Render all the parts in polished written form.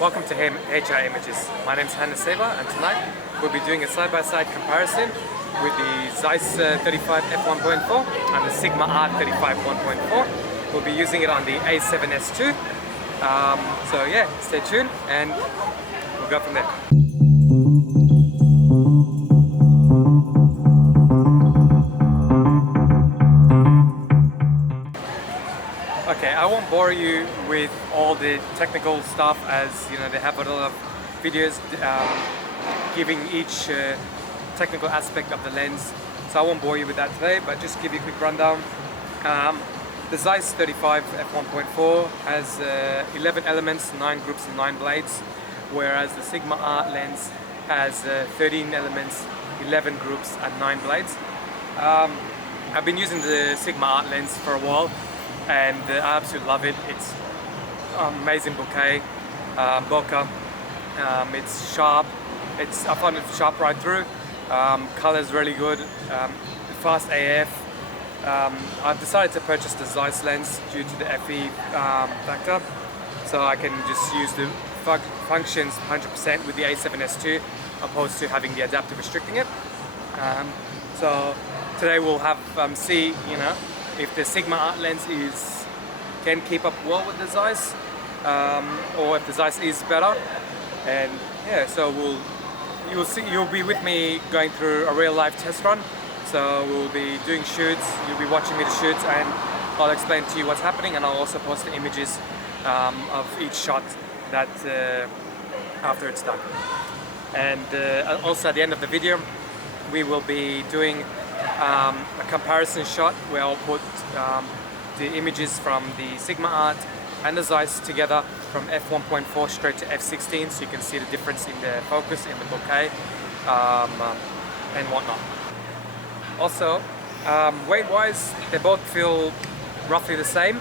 Welcome to HR Images. My name is Hannah Seva, and tonight we'll be doing a side-by-side comparison with the Zeiss 35 f1.4 and the Sigma Art 35 1.4. We'll be using it on the A7S II. So yeah, stay tuned and we'll go from there. Okay, I won't bore you with all the technical stuff, as you know they have a lot of videos giving each technical aspect of the lens, so I won't bore you with that today, but just give you a quick rundown. The Zeiss 35 f1.4 has 11 elements, 9 groups and 9 blades, whereas the Sigma Art lens has 13 elements, 11 groups and 9 blades. I've been using the Sigma Art lens for a while, and I absolutely love it. It's amazing bokeh. It's sharp. I find it sharp right through. Color's really good. Fast AF. I've decided to purchase the Zeiss lens due to the FE factor, so I can just use the functions 100% with the A7S II, opposed to having the adapter restricting it. So today we'll have see if the Sigma Art lens can keep up well with the Zeiss, or if the Zeiss is better. And yeah, so you'll be with me going through a real life test run. So we'll be doing shoots, you'll be watching me the shoots, and I'll explain to you what's happening, and I'll also post the images of each shot that after it's done. And also at the end of the video we will be doing a comparison shot where I'll put the images from the Sigma Art and the Zeiss together from f1.4 straight to f16, so you can see the difference in the focus, in the bokeh, and whatnot. Also, weight-wise, they both feel roughly the same.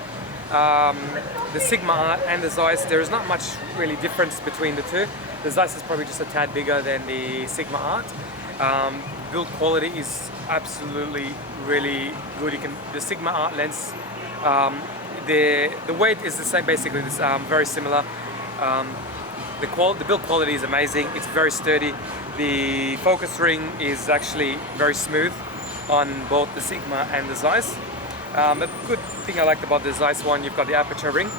The Sigma Art and the Zeiss, there is not much really difference between the two. The Zeiss is probably just a tad bigger than the Sigma Art. Build quality is absolutely really good. The Sigma Art lens, the weight is the same, basically very similar. The build quality is amazing. It's very sturdy. The focus ring is actually very smooth on both the Sigma and the Zeiss. A good thing I liked about the Zeiss one, you've got the aperture ring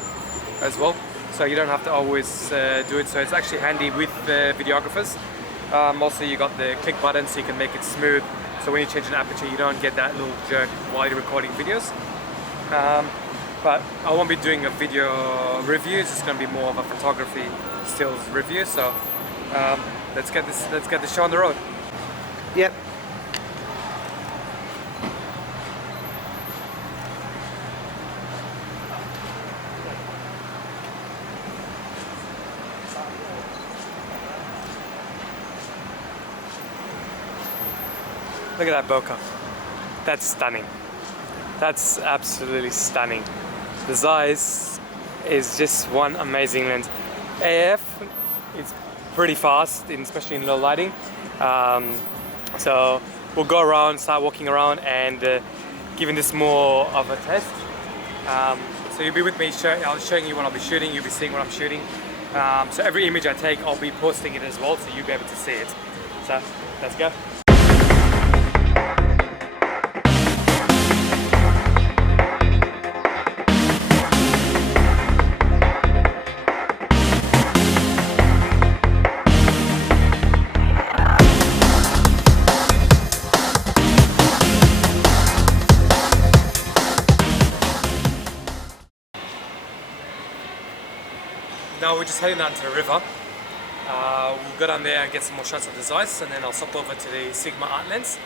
as well, so you don't have to always do it. So it's actually handy with videographers. Also, you got the click button, so you can make it smooth. So when you change an aperture, you don't get that little jerk while you're recording videos. But I won't be doing a video review. It's just going to be more of a photography stills review. So let's get this show on the road. Yep. Look at that bokeh. That's stunning. That's absolutely stunning. The Zeiss is just one amazing lens. AF is pretty fast, especially in low lighting. So we'll go around, start walking around, and giving this more of a test. So you'll be with me. I'll be showing you what I'll be shooting. You'll be seeing what I'm shooting. So every image I take, I'll be posting it as well, so you'll be able to see it. So let's go. Now we're just heading down to the river. We'll go down there and get some more shots of the Zeiss, and then I'll swap over to the Sigma Art lens.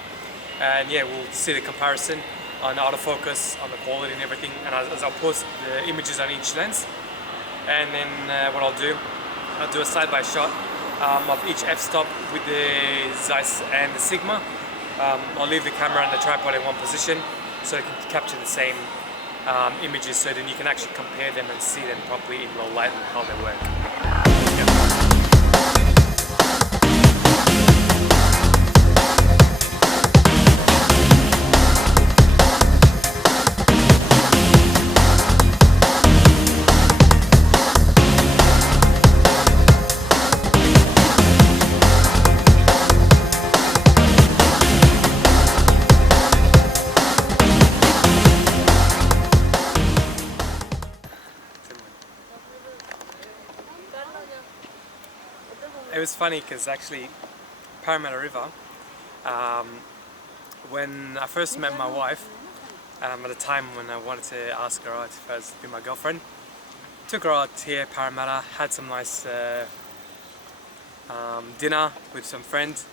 And yeah, we'll see the comparison on autofocus, on the quality and everything. And as I'll post the images on each lens. And then what I'll do a side-by shot of each f-stop with the Zeiss and the Sigma. I'll leave the camera and the tripod in one position so it can capture the same images, so then you can actually compare them and see them properly in low light and how they work. it was funny because actually Parramatta River, when I first met my wife, at the time when I wanted to ask her out if I was be my girlfriend, took her out here Parramatta, had some nice dinner with some friends,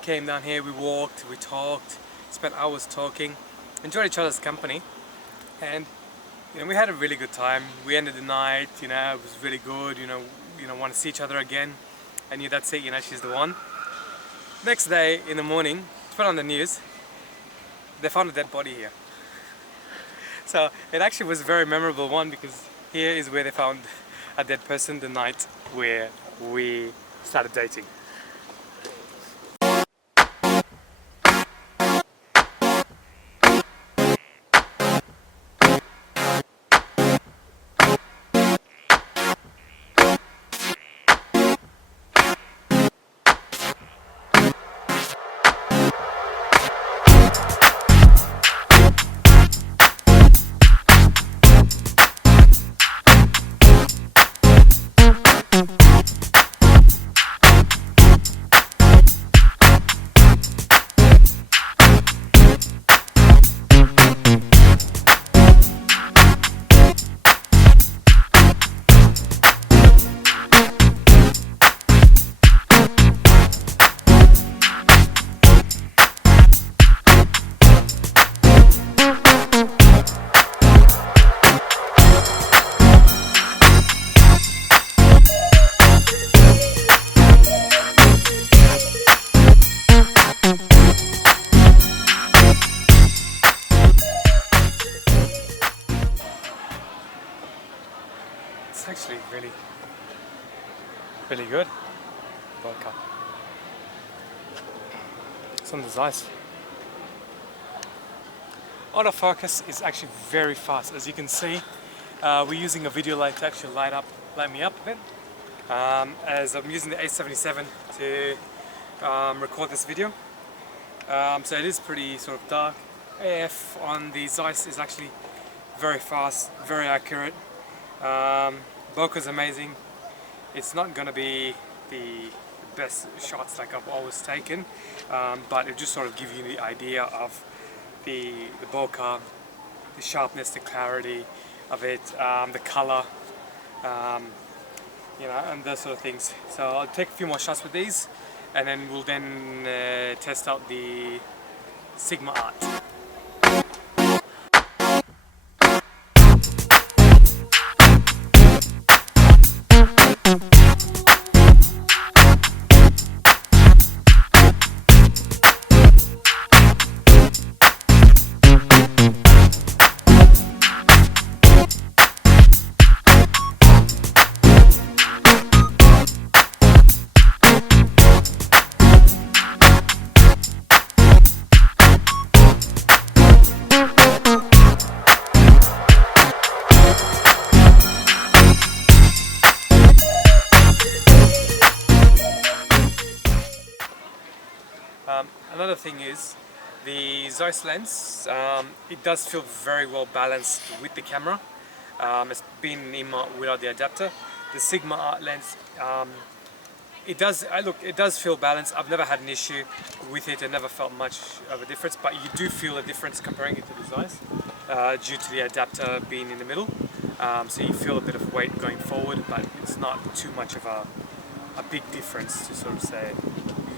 came down here, we walked, we talked, spent hours talking, enjoyed each other's company, and we had a really good time. We ended the night, it was really good, want to see each other again. I knew that's it, she's the one. Next day in the morning, put on the news, they found a dead body here. So it actually was a very memorable one because here is where they found a dead person the night where we started dating. It's actually really, really good vodka. It's on the Zeiss. Autofocus is actually very fast. As you can see, we're using a video light to actually light me up a bit. As I'm using the A77 to record this video. So it is pretty sort of dark. AF on the Zeiss is actually very fast, very accurate. Bokeh's amazing. It's not going to be the best shots like I've always taken, but it just sort of gives you the idea of the bokeh, the sharpness, the clarity of it, the color, and those sort of things. So I'll take a few more shots with these, and then we'll test out the Sigma Art. Another thing is the Zeiss lens. It does feel very well balanced with the camera. It's been without the adapter. The Sigma Art lens, it does feel balanced. I've never had an issue with it. I never felt much of a difference, but you do feel a difference comparing it to the Zeiss due to the adapter being in the middle. So you feel a bit of weight going forward, but it's not too much of a big difference to sort of say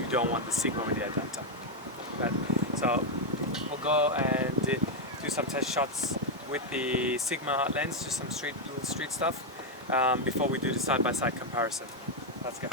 you don't want the Sigma with the adapter. So we'll go and do some test shots with the Sigma Art lens, just some little street stuff, before we do the side-by-side comparison. Let's go.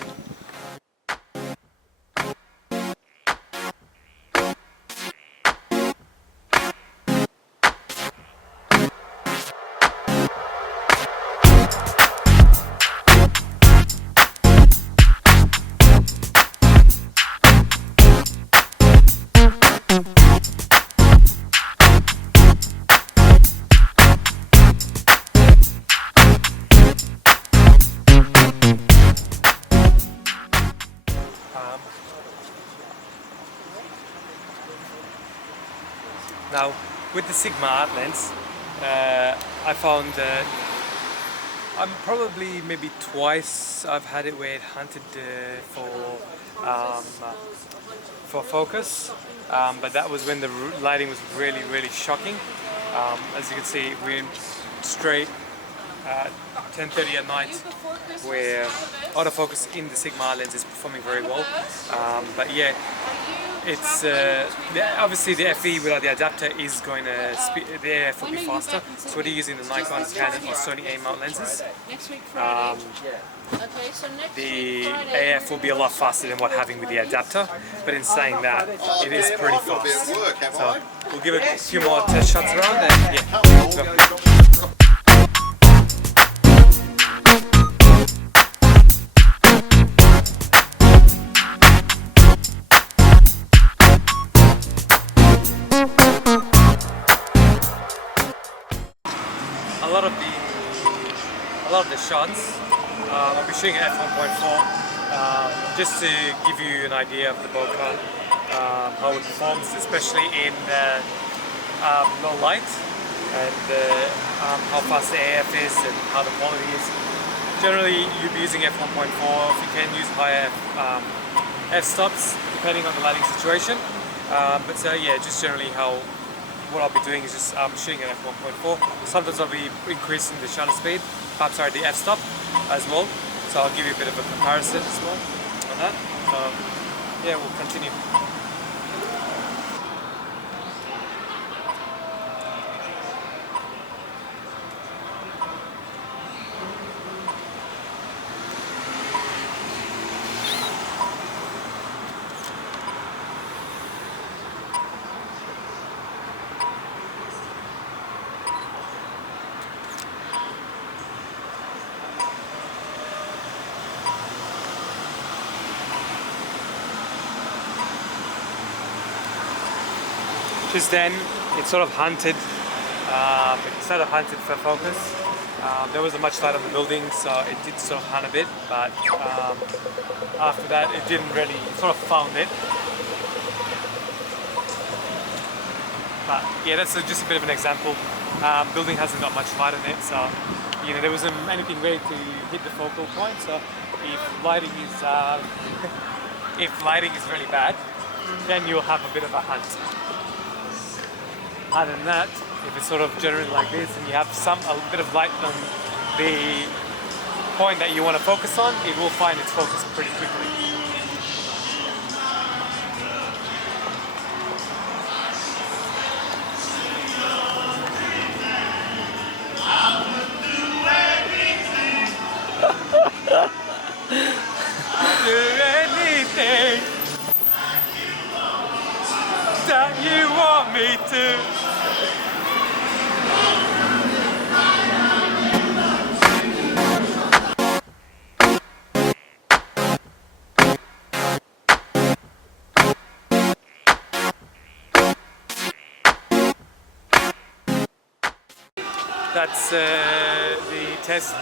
Now, with the Sigma Art lens, I I'm probably maybe twice I've had it where it hunted um, focus, but that was when the lighting was really shocking. As you can see, we're in straight 10:30 at night, where autofocus in the Sigma lens is performing very well. But yeah, it's obviously the FE without the adapter is going to the AF will be faster. So we're using the Nikon, Canon, or Sony A mount lenses. The AF will be a lot faster than what having with the adapter, but in saying that, it is pretty fast. So we'll give it a few more test shots around and yeah. A lot of the shots, I'll be shooting at f1.4 just to give you an idea of the bokeh, how it performs, especially in low light, and how fast the AF is and how the quality is. Generally, you'll be using f1.4. If you can use higher f-stops depending on the lighting situation. But yeah, just generally what I'll be doing is just shooting at f1.4. Sometimes I'll be increasing the shutter speed, the f-stop as well. So I'll give you a bit of a comparison as well on that. So yeah, we'll continue. Just then, it sort of hunted. It sort of hunted for focus. There wasn't much light on the building, so it did sort of hunt a bit. But after that, it didn't really. It sort of found it. But yeah, that's just a bit of an example. Building hasn't got much light on it, so there wasn't anything ready to hit the focal point. So if lighting is really bad, then you'll have a bit of a hunt. Other than that, if it's sort of generally like this and you have a bit of light on the point that you want to focus on, it will find its focus pretty quickly. I'll do anything that you want me to. That's the test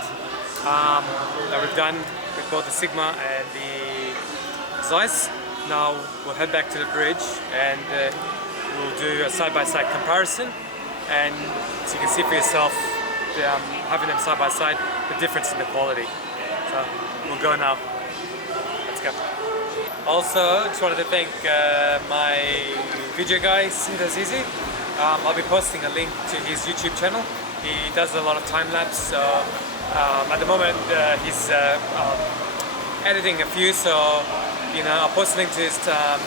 that we've done with both the Sigma and the Zeiss. Now we'll head back to the bridge and we'll do a side-by-side comparison, and so you can see for yourself, having them side by side, the difference in the quality. So we'll go now. Let's go. Also, just wanted to thank my video guy, Az-Eazy. I'll be posting a link to his YouTube channel. He does a lot of time-lapse, so at the moment he's editing a few, so I'll post a link to his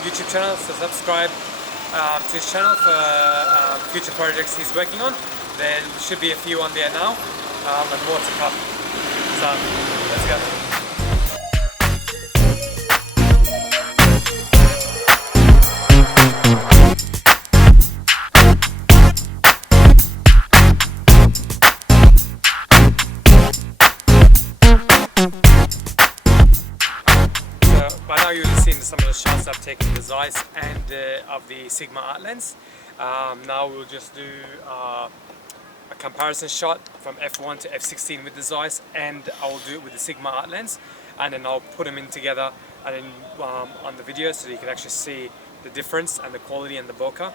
YouTube channel, so subscribe to his channel for future projects he's working on. There should be a few on there now, and more to come. So, let's go. By now you've seen some of the shots I've taken with the Zeiss and of the Sigma art lens. Now we'll just do a comparison shot from f1 to f16 with the Zeiss, and I'll do it with the Sigma art lens, and then I'll put them in together and then on the video so that you can actually see the difference and the quality and the bokeh,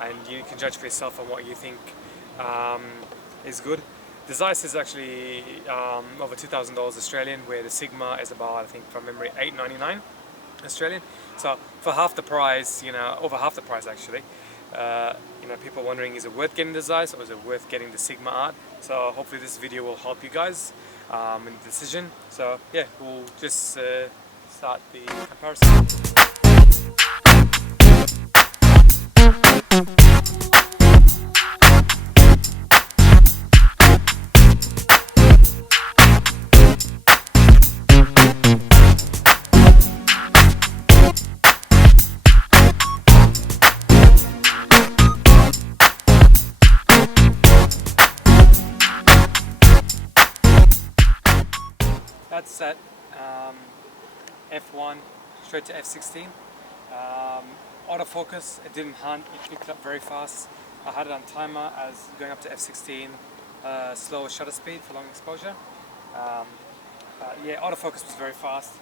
and you can judge for yourself on what you think is good. The Zeiss is actually over $2,000 Australian, where the Sigma is about, I think from memory, $899 Australian. So for half the price, over half the price actually, people wondering, is it worth getting the Zeiss or is it worth getting the Sigma Art? So hopefully this video will help you guys in the decision. So yeah, we'll just start the comparison. That's set f1 straight to f16. Autofocus, it didn't hunt, it picked up very fast. I had it on timer as going up to f16, slower shutter speed for long exposure. Yeah, autofocus was very fast.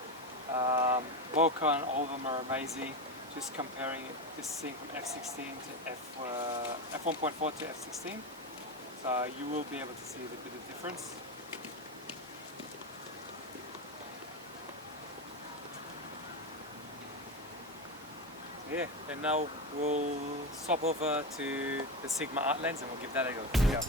Bokeh and all of them are amazing. Just comparing this thing from f16 to f1.4 to f16. So you will be able to see the bit of difference. Yeah, and now we'll swap over to the Sigma Art lens and we'll give that a go. Here we go.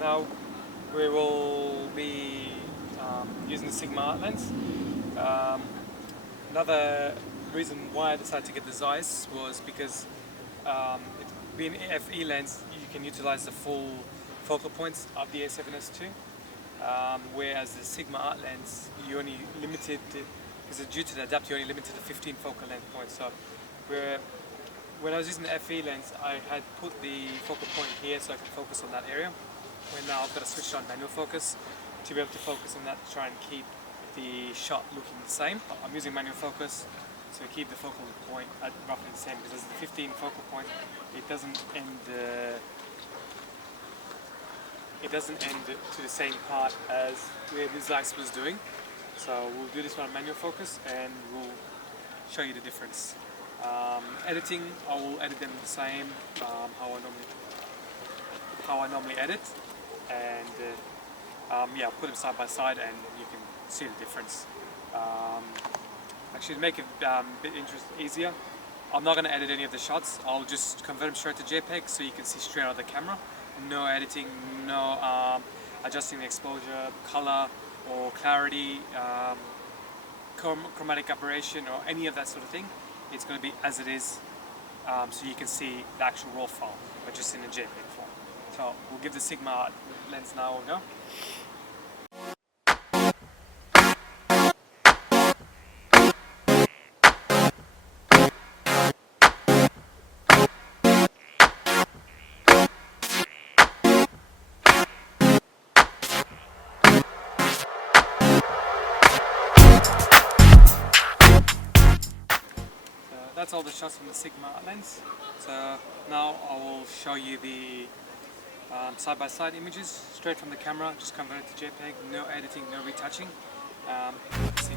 Now we will be using the Sigma Art lens. Another reason why I decided to get the Zeiss was because being an FE lens, you can utilize the full focal points of the A7S II, whereas the Sigma Art lens, you only limited, because due to the adapter, you're only limited to 15 focal length points. So when I was using the FE lens, I had put the focal point here so I could focus on that area. Where now I've got to switch on manual focus to be able to focus on that, to try and keep the shot looking the same. I'm using manual focus to keep the focal point at roughly the same, because as the 15 focal point, it doesn't end to the same part as where the Zeiss was doing. So we'll do this one on manual focus and we'll show you the difference. Editing, I will edit them the same how I normally edit, and yeah, I'll put them side by side and you can see the difference. Actually, to make it a bit easier, I'm not going to edit any of the shots. I'll just convert them straight to JPEG so you can see straight out of the camera. No editing, no adjusting the exposure, color or clarity, chromatic aberration or any of that sort of thing. It's going to be as it is, so you can see the actual raw file, but just in a JPEG form. So we'll give the Sigma Art lens now a go. That's all the shots from the Sigma Art lens. So now I will show you the side-by-side images straight from the camera, just converted to JPEG, no editing, no retouching. Let's see.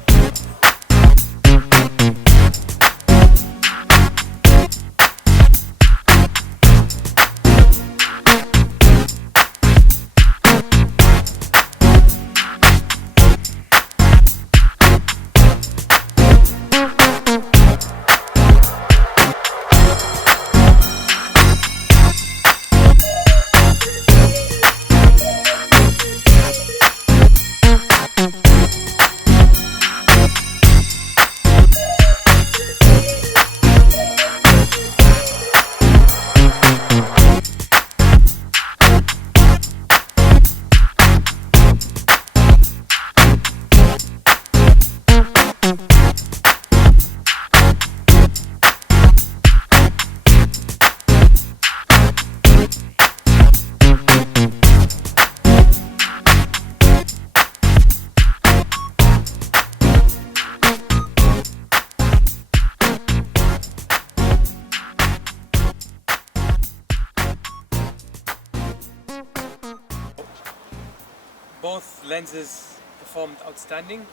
both lenses performed outstanding.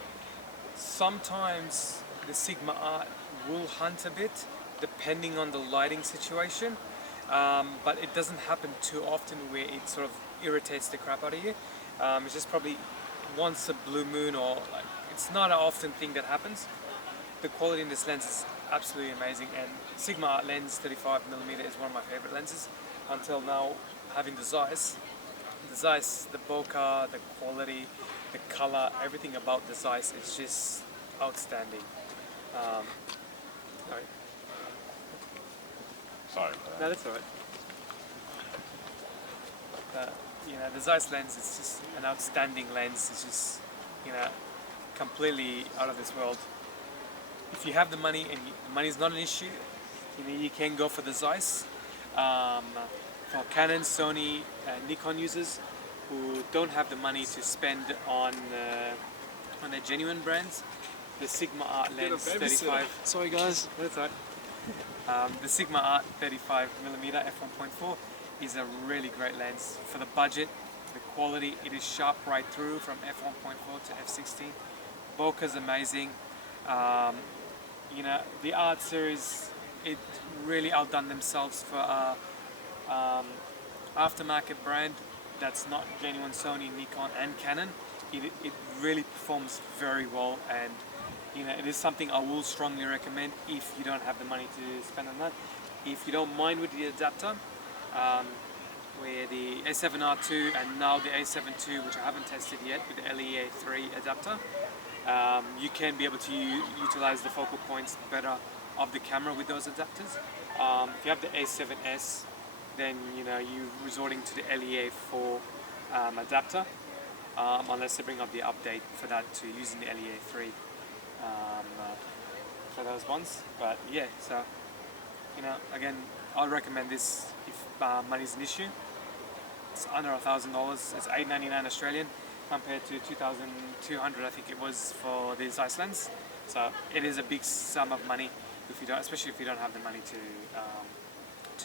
Sometimes the Sigma Art will hunt a bit depending on the lighting situation, but it doesn't happen too often where it sort of irritates the crap out of you. It's just probably once a blue moon, or like, it's not an often thing that happens. The quality in this lens is absolutely amazing, and Sigma Art lens 35mm is one of my favorite lenses until now. Having the Zeiss, the bokeh, the quality, the color, everything about the Zeiss is just outstanding. Sorry. Sorry for that. No, that's alright. You know, the Zeiss lens is just an outstanding lens. It's just, you know, completely out of this world. If you have the money, and money is not an issue, you know, you can go for the Zeiss. For Canon, Sony, and Nikon users who don't have the money to spend on their genuine brands, the Sigma Art lens 35. Sorry guys. That's right. The Sigma Art 35mm f1.4 is a really great lens for the budget. The quality, it is sharp right through from f1.4 to f16. Bokeh is amazing. You know, the Art series, it really outdone themselves for aftermarket brand that's not genuine Sony, Nikon and Canon. It really performs very well, and you know, it is something I will strongly recommend if you don't have the money to spend on that. If you don't mind with the adapter, where the A7R2 and now the A7 II, which I haven't tested yet with the LEA3 adapter, you can be able to utilize the focal points better of the camera with those adapters. If you have the A7S, then you know, you're resorting to the LEA4 adapter, unless they bring up the update for that to using the LEA3 for those ones. But yeah, so you know, again, I'd recommend this if money's an issue. It's under $1,000. It's $8.99 Australian compared to 2,200 I think it was for the Zeiss lens. So it is a big sum of money if you don't, especially if you don't have the money to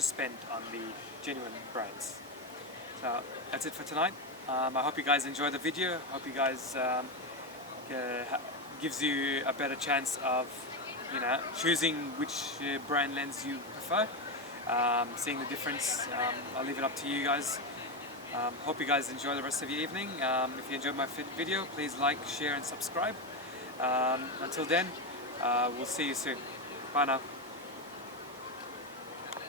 spend on the genuine brands. So that's it for tonight. I hope you guys enjoyed the video. I hope you guys gives you a better chance of, you know, choosing which brand lens you prefer, seeing the difference. I'll leave it up to you guys. Hope you guys enjoy the rest of your evening. If you enjoyed my video, please like, share and subscribe. Until then, we'll see you soon. Bye now.